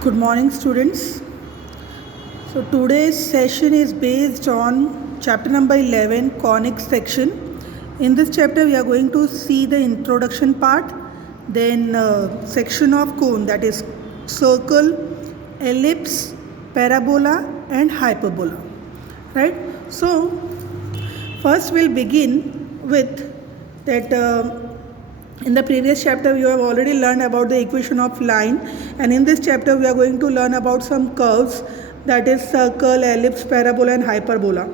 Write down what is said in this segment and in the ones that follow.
Good morning, students. So today's session is based on chapter number 11, conic section. In this chapter, we are going to see the introduction part, then section of cone, that is circle, ellipse, parabola and hyperbola. Right? So first we'll begin with that in the previous chapter you have already learned about the equation of line, and in this chapter we are going to learn about some curves, that is circle, ellipse, parabola and hyperbola.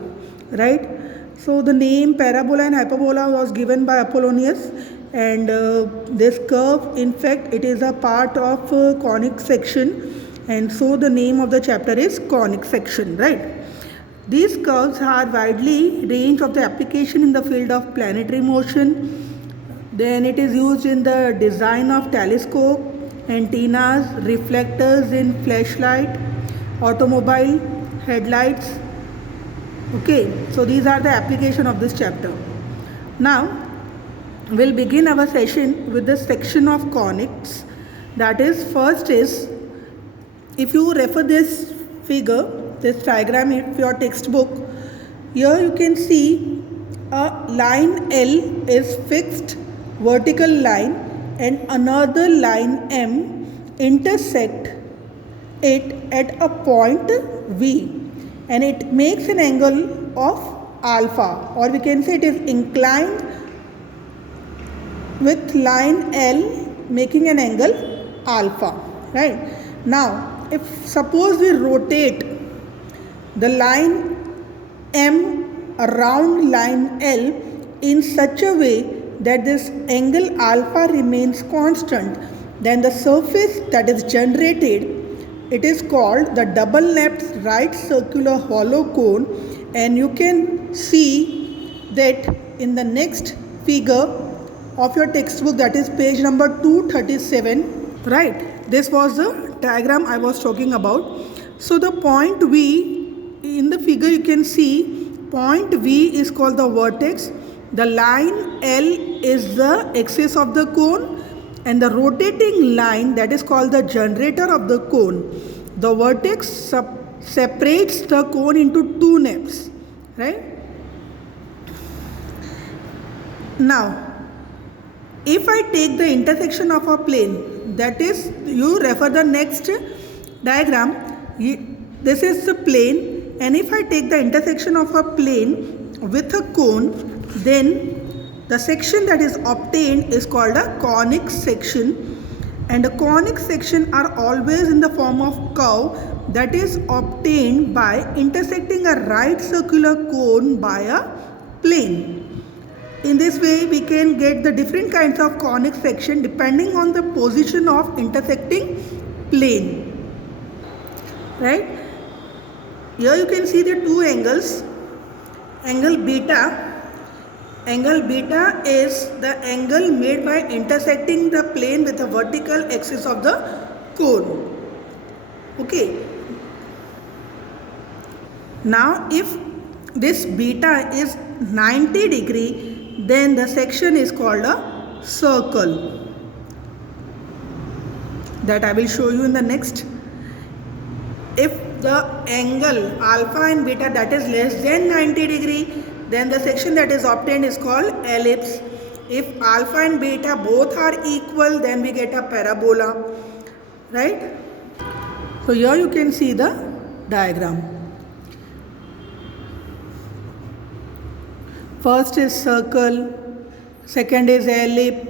Right? So the name parabola and hyperbola was given by Apollonius, and this curve, in fact, it is a part of conic section, and so the name of the chapter is conic section. Right? These curves are widely range of the application in the field of planetary motion. Then it is used in the design of telescope, antennas, reflectors in flashlight, automobile, headlights. Okay, so these are the application of this chapter. Now, we'll begin our session with the section of conics. That is, first is, if you refer this figure, this diagram in your textbook, here you can see a line L is fixed vertical line and another line M intersect it at a point V, and it makes an angle of alpha, or we can say it is inclined with line L making an angle alpha. Right? Now, if suppose we rotate the line M around line L in such a way that this angle alpha remains constant, then the surface that is generated, it is called the double napped right circular hollow cone, and you can see that in the next figure of your textbook, that is page number 237. Right? This was the diagram I was talking about. So the point V in the figure, you can see point V is called the vertex. The line L is the axis of the cone, and the rotating line, that is called the generator of the cone. The vertex separates the cone into two naps. Right? Now, if I take the intersection of a plane, that is, you refer the next diagram, this is the plane, and if I take the intersection of a plane with a cone, then the section that is obtained is called a conic section, and a conic section are always in the form of curve that is obtained by intersecting a right circular cone by a plane. In this way, we can get the different kinds of conic section depending on the position of intersecting plane. Right? Here you can see the two angles. Angle beta is the angle made by intersecting the plane with the vertical axis of the cone. Okay. Now, if this beta is 90 degree, then the section is called a circle. That I will show you in the next. If the angle alpha and beta, that is less than 90 degree, then the section that is obtained is called ellipse. If alpha and beta both are equal, then we get a parabola. Right? So here you can see the diagram. First is circle, second is ellipse,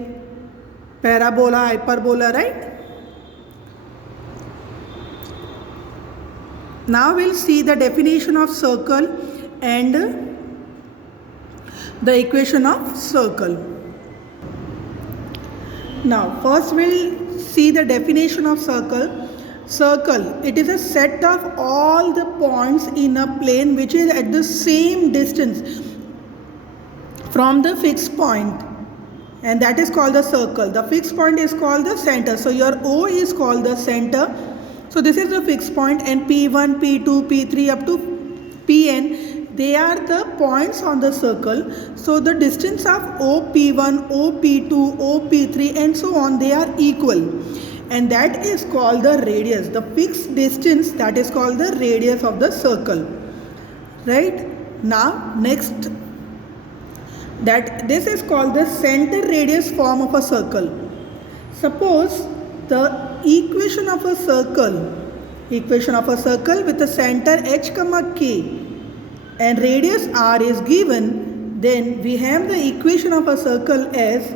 parabola, hyperbola. Right? Now we'll see the definition of circle and the equation of circle. Now, first we'll see the definition of circle. Circle, it is a set of all the points in a plane which is at the same distance from the fixed point, and that is called the circle. The fixed point is called the center. So your O is called the center. So this is the fixed point, and P1, P2, P3 up to Pn, they are the points on the circle. So the distance of OP1, OP2, OP3 and so on, they are equal. and that is called the radius. The fixed distance, that is called the radius of the circle. Right? Now next, that this is called the center radius form of a circle. Suppose the equation of a circle with a center h comma k and radius r is given, then we have the equation of a circle as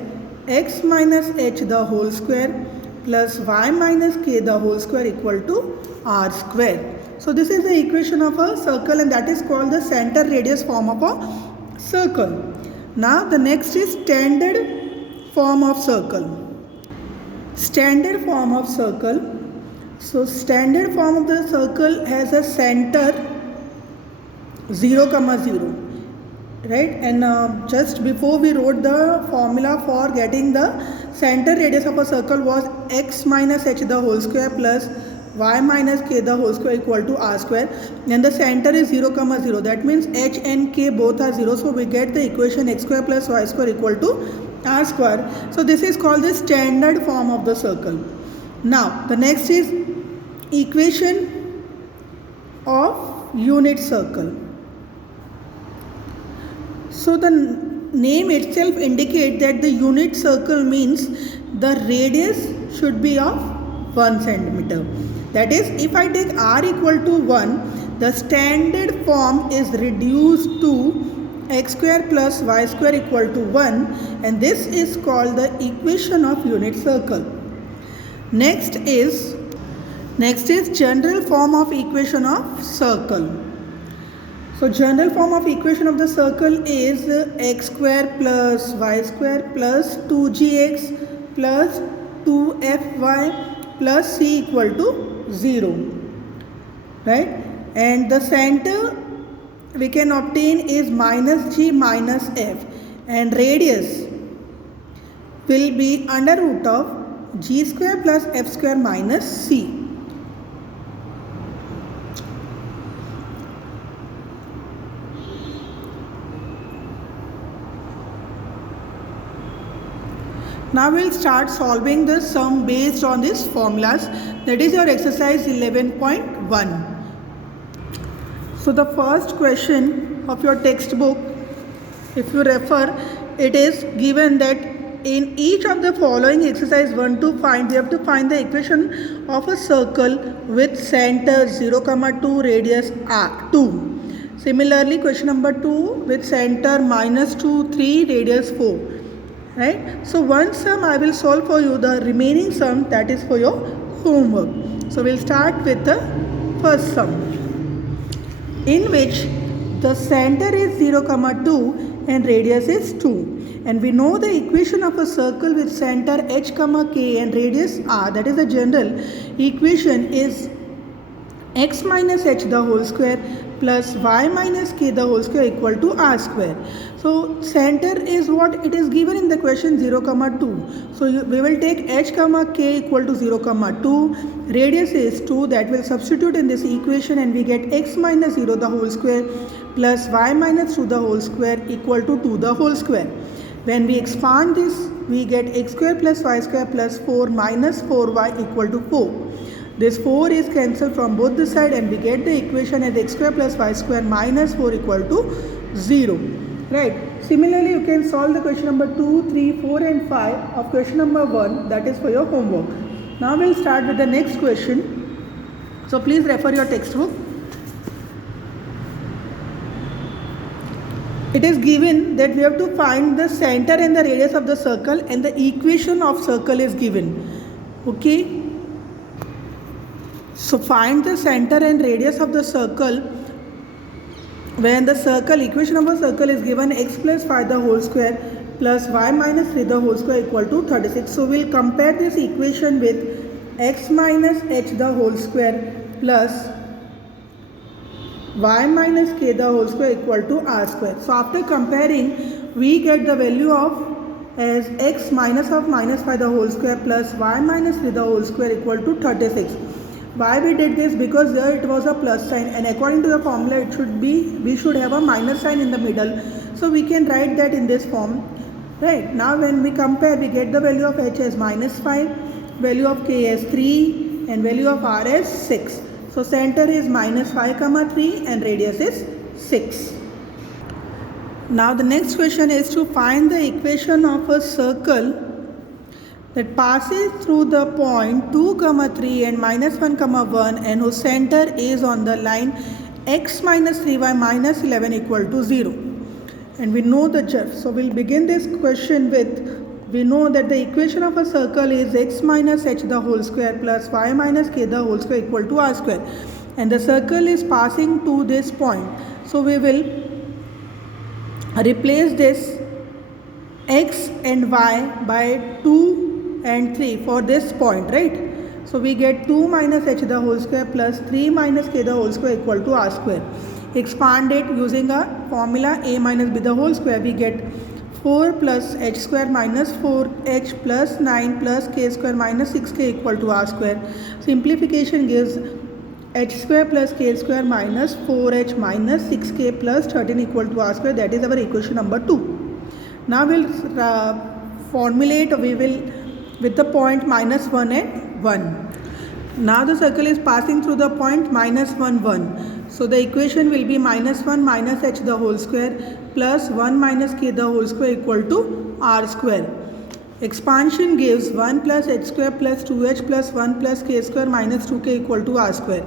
x minus h the whole square plus y minus k the whole square equal to r square. So this is the equation of a circle, and that is called the center radius form of a circle. Now the next is standard form of circle. Standard form of circle. So standard form of the circle has a center 0, 0, right? And just before we wrote the formula for getting the center radius of a circle was x minus h the whole square plus y minus k the whole square equal to r square, and the center is 0, 0. That means h and k both are 0, so we get the equation x square plus y square equal to r square. So this is called the standard form of the circle. Now the next is equation of unit circle. So the name itself indicates that the unit circle means the radius should be of 1 centimeter. That is, if I take r equal to 1, the standard form is reduced to x square plus y square equal to 1, and this is called the equation of unit circle. Next is general form of equation of circle. So general form of equation of the circle is x square plus y square plus 2gx plus 2fy plus c equal to 0, right? And the center we can obtain is minus g minus f, and radius will be under root of g square plus f square minus c. Now we will start solving the sum based on these formulas. That is your exercise 11.1. So the first question of your textbook, if you refer, it is given that in each of the following exercise 1 to find, we have to find the equation of a circle with center 0, 2, radius r 2. Similarly, question number 2 with center minus 2, 3, radius 4. Right? So one sum I will solve for you, the remaining sum that is for your homework. So we'll start with the first sum, in which the center is 0, 2 and radius is 2. And we know the equation of a circle with center h, k and radius r, that is the general equation, is x minus h the whole square plus y minus k the whole square equal to r square. So center is what it is given in the question 0, 2. So we will take h, k equal to 0, 2. Radius is 2. That will substitute in this equation, and we get x minus 0 the whole square plus y minus 2 the whole square equal to 2 the whole square. When we expand this, we get x square plus y square plus 4 minus 4y equal to 4. This 4 is cancelled from both the side, and we get the equation as x square plus y square minus 4 equal to 0. Right. Similarly, you can solve the question number 2, 3, 4 and 5 of question number 1, that is for your homework. Now we will start with the next question. So please refer your textbook. It is given that we have to find the center and the radius of the circle, and the equation of circle is given. Okay. So find the center and radius of the circle. When the circle, equation of a circle is given x plus 5 the whole square plus y minus 3 the whole square equal to 36. So we'll compare this equation with x minus h the whole square plus y minus k the whole square equal to r square. So after comparing, we get the value of as x minus of minus 5 the whole square plus y minus 3 the whole square equal to 36. Why we did this? Because there it was a plus sign, and according to the formula it should be, we should have a minus sign in the middle. So we can write that in this form. Right. Now when we compare, we get the value of h as minus 5, value of k as 3 and value of r as 6. So center is minus 5 comma 3 and radius is 6. Now the next question is to find the equation of a circle that passes through the point 2 comma 3 and minus 1 comma 1 and whose center is on the line x minus 3y minus 11 equal to 0. And we know the so we'll begin this question with, we know that the equation of a circle is x minus h the whole square plus y minus k the whole square equal to r square, and the circle is passing to this point. So we will replace this x and y by 2 and 3 for this point, right? So we get 2 minus h the whole square plus 3 minus k the whole square equal to r square. Expand it using a formula a minus b the whole square. We get 4 plus h square minus 4h plus 9 plus k square minus 6k equal to r square. Simplification gives h square plus k square minus 4h minus 6k plus 13 equal to r square. That is our equation number 2. Now we'll formulate, we will with the point minus 1 and 1. Now the circle is passing through the point minus 1, 1. So the equation will be minus 1 minus h the whole square plus 1 minus k the whole square equal to r square. Expansion gives 1 plus h square plus 2h plus 1 plus k square minus 2k equal to r square.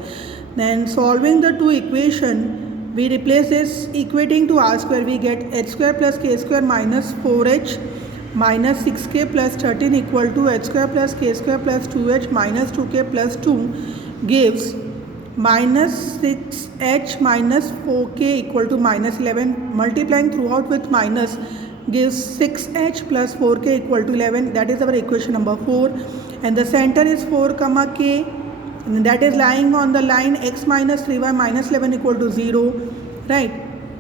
Then solving the two equation, we replace this equating to r square. We get h square plus k square minus 4h minus 6k plus 13 equal to h square plus k square plus 2h minus 2k plus 2 gives minus 6h minus 4k equal to minus 11. Multiplying throughout with minus gives 6h plus 4k equal to 11. That is our equation number 4. And the center is 4 comma k, and that is lying on the line x minus 3y minus 11 equal to 0, right?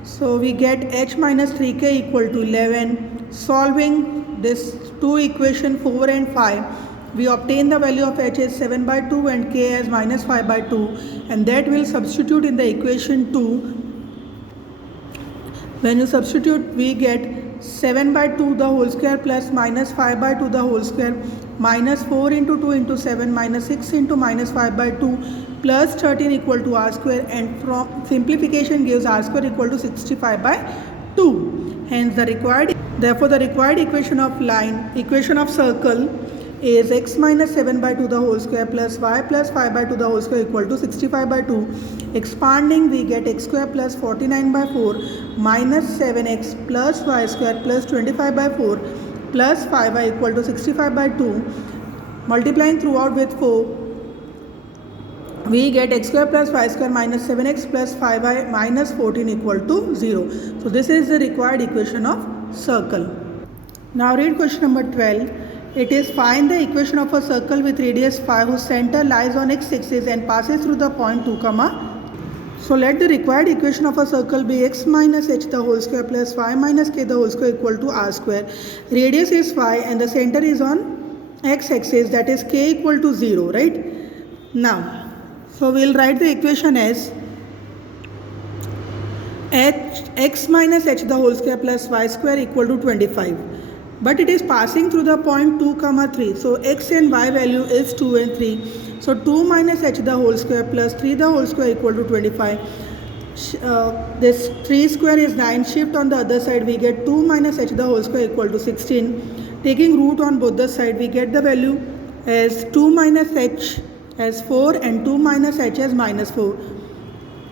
So we get h minus 3k equal to 11. Solving this two equation 4 and 5, we obtain the value of h as 7 by 2 and k as minus 5 by 2, and that will substitute in the equation 2. When you substitute, we get 7 by 2 the whole square plus minus 5 by 2 the whole square minus 4 into 2 into 7 minus 6 into minus 5 by 2 plus 13 equal to r square, and from simplification gives r square equal to 65 by 2. Hence the required equation of circle is x minus 7 by 2 the whole square plus y plus 5 by 2 the whole square equal to 65 by 2. Expanding, we get x square plus 49 by 4 minus 7x plus y square plus 25 by 4 plus 5y equal to 65 by 2. Multiplying throughout with 4, we get x square plus y square minus 7x plus 5y minus 14 equal to 0. So this is the required equation of circle. Now read question number 12. It is find the equation of a circle with radius 5 whose center lies on x-axis and passes through the point 2 comma. So let the required equation of a circle be x minus h the whole square plus y minus k the whole square equal to r square. Radius is 5 and the center is on x-axis, that is k equal to 0, right? Now, so we'll write the equation as x minus h the whole square plus y square equal to 25. But it is passing through the point 2 comma 3. So x and y value is 2 and 3. So 2 minus h the whole square plus 3 the whole square equal to 25. This 3 square is 9. Shift on the other side, we get 2 minus h the whole square equal to 16. Taking root on both the side, we get the value as 2 minus h as 4 and 2 minus h as minus 4.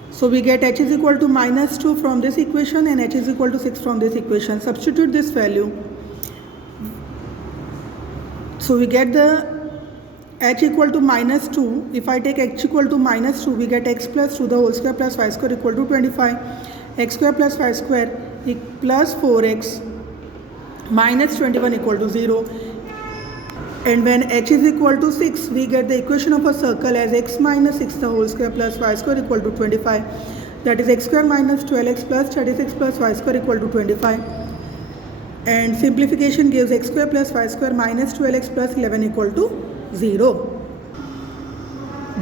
So we get h is equal to minus 2 from this equation and h is equal to 6 from this equation. Substitute this value. So we get the h equal to minus 2. If I take h equal to minus 2, we get x plus 2 the whole square plus y square equal to 25. X square plus y square plus 4x minus 21 equal to 0. And when h is equal to 6, we get the equation of a circle as x minus 6 the whole square plus y square equal to 25. That is x square minus 12x plus 36 plus y square equal to 25. And simplification gives x square plus y square minus 12x plus 11 equal to 0.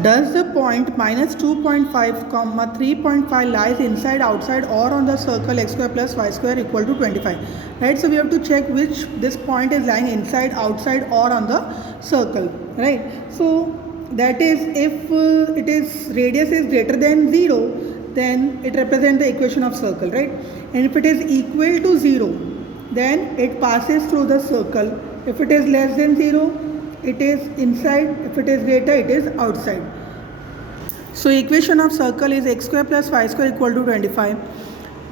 Does the point minus 2.5 comma 3.5 lies inside, outside or on the circle x square plus y square equal to 25? Right, so we have to check which this point is lying inside, outside or on the circle. right? So that is if it is radius is greater than 0, then it represents the equation of circle, right? And if it is equal to 0, then it passes through the circle. If it is less than 0, it is inside. If it is greater, it is outside. So equation of circle is x square plus y square equal to 25.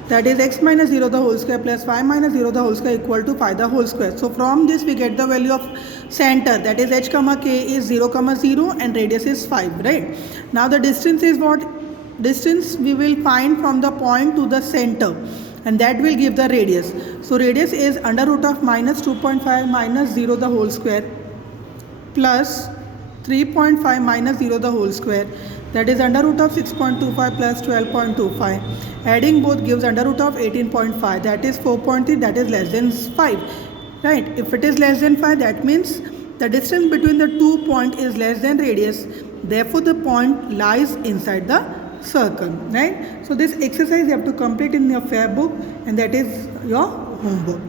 That is x minus 0 the whole square plus y minus 0 the whole square equal to pi the whole square. So from this we get the value of center, that is h comma k is 0 comma 0 and radius is 5, right? Now the distance is what? Distance we will find from the point to the center, and that will give the radius. So radius is under root of minus 2.5 minus 0 the whole square plus 3.5 minus 0 the whole square, that is under root of 6.25 plus 12.25. Adding both gives under root of 18.5, that is 4.3, that is less than 5, right? If it is less than 5, that means the distance between the 2 points is less than radius, therefore the point lies inside the circle, right? So this exercise you have to complete in your fair book, and that is your homework.